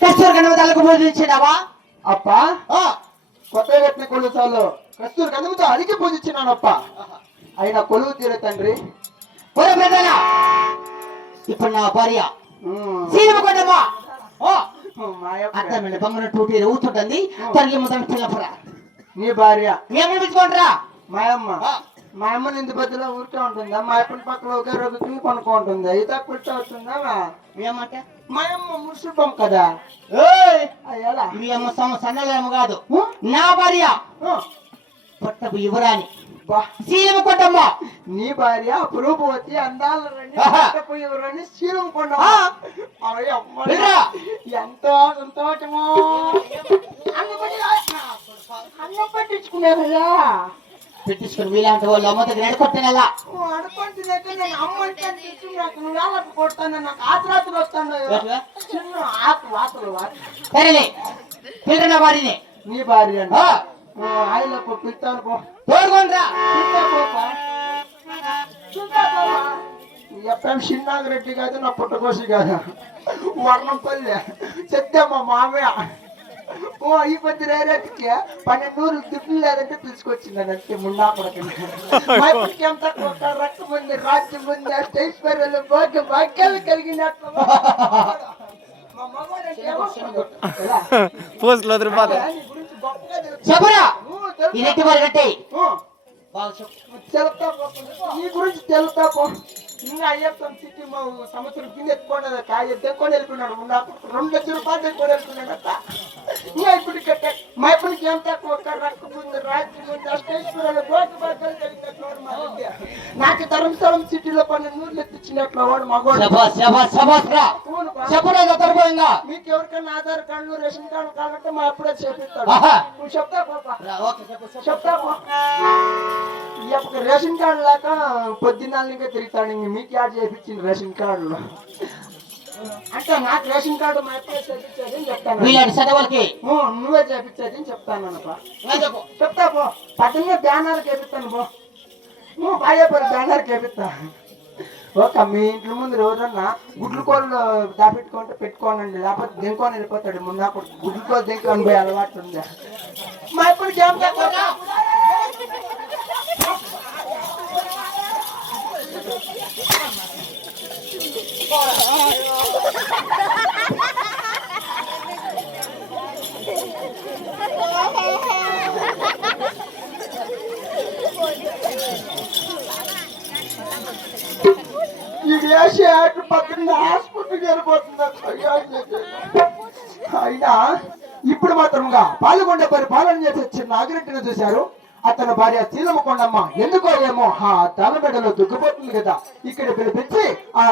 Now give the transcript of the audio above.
కస్తూరి కనుమతలకు పూజించినావా? అప్ప కొత్త కట్టిన కొలుసాలు కస్తూరి కనుమతో అడిగి పూజించినానప్ప. అయినా కొలువు తీరే తండ్రి. ఇప్పుడు నా భార్య సీనమకొండమ్మా అర్థమైన బంగారు టూటీ ఊతుంటుంది. తొలగి మొదటి పిల్లపరా నీ భార్య ఏమని పిలుచుకుంటారా? మాయమ్మ. మా అమ్మ నింది బద్దలో ఊరికే ఉంటుందా? మా అప్పని పక్కన ఒకే రోజు తిని కొనుక్కుంటుందా? ఇత పుట్ట వస్తుందా? ఏమంట మా అమ్మ ముసుపం కదా. అయ్యాలా మీ అమ్మ సన్నలేమో కాదు, నా భార్య పట్టపు యువరాని సీనమకొండమ్మ. నీ భార్య పురూపవతి అందాల రండి శీలమకొండమ్మ. ఎంతో సంతోషమో అన్న పట్టించుకునేదయ్యా. పెట్టించుకుని మీలాంటి వాళ్ళు అమ్మ దగ్గర ఎడకొట్టినలా అడుకుంటున్నాక నేను అమ్మ నాకు కొడతాను. నాకు ఆతరాతులు వస్తాను. చిన్న వాతలు సరేలే పిల్లల భార్యనే. నీ భార్య ఆయన పిలుతాను పో. తోడుకోండిరా. ఎప్పుడు చిన్నాగిరెడ్డి కాదు, నా పుట్టకోసి కాదు, వర్ణంపల్లి చెప్తామా మామయ్య. ఈ పది రేరెట్కి 12 దుడ్లు లేదంటే తీసుకొచ్చిందంటే మున్నా కొడుకు ఎంత రక్తం ఉంది, రాజ్యం ఉంది, ఐశ్వర్యాలు భాగ్యాలు కలిగినట్లు. నీ గురించి తెలుతా పో. ఇంకా అయ్యప్ప సిటీ మా సంవత్సరం కింద ఎత్తుకోండి కాయ ఎత్తుకొని వెళ్ళిపోయినాడు. 2 లక్షల రూపాయలు ఎత్తుకొని వెళ్ళిపోయినాడట. ఇంకా ఇప్పుడు కట్టే మా ఇప్పటికి ఏం తక్కువ రక్తం ఉంది, రాజ్యం ఉంది, అష్టేశ్వరాలు భాగ్యాలు కలిగినట్లు. నాకు ధర్మస్థలం సిటీలో 12 ఎత్తిచ్చినట్లు వాడు మగవాడు. మీకు ఎవరికైనా ఆధార్ కార్డు రేషన్ కార్డు కావాలంటే మా అప్పుడే చేపిస్తాడు. నువ్వు చెప్తా చెప్తా రేషన్ కార్డు లేక పొద్దున్నాళ్ళకే తిరుగుతాడు. మీకు యాడ్ చేయించింది రేషన్ కార్డులో అంటే నాకు రేషన్ కార్డు మా అప్పుడే చేపించేది చెప్తాను. నువ్వే చేపించేది చెప్తాను. చెప్తా పో. పక్కనే బ్యానర్ చేపిస్తాను పో. బాయ్యపడి బ్యానర్ చేపిస్తా. ఒక మీ ఇంట్లో ముందు ఎవరన్నా గుడ్లు కోళ్ళు దాపెట్టుకుంటే పెట్టుకోనండి, లేకపోతే దెంకొని వెళ్ళిపోతాడు. మున్నా గుడ్లు కోళ్ళు దెంకొని పోయి అలవాటు ఉంది. మా ఇప్పటికి ఏం ఇది వేసే ఆటలు పక్కన హాస్పిటల్కి వెళ్ళిపోతుంది. అయినా ఇప్పుడు మాత్రంగా పాల్గొండే పరిపాలన చేసి వచ్చిన నాగిరెడ్డిని చూశారు. అతని భార్య సీలమకొండమ్మ ఎందుకో ఏమో ఆ తలబెడలో దుఃఖపోతుంది కదా. ఇక్కడ పిలిపించి ఆ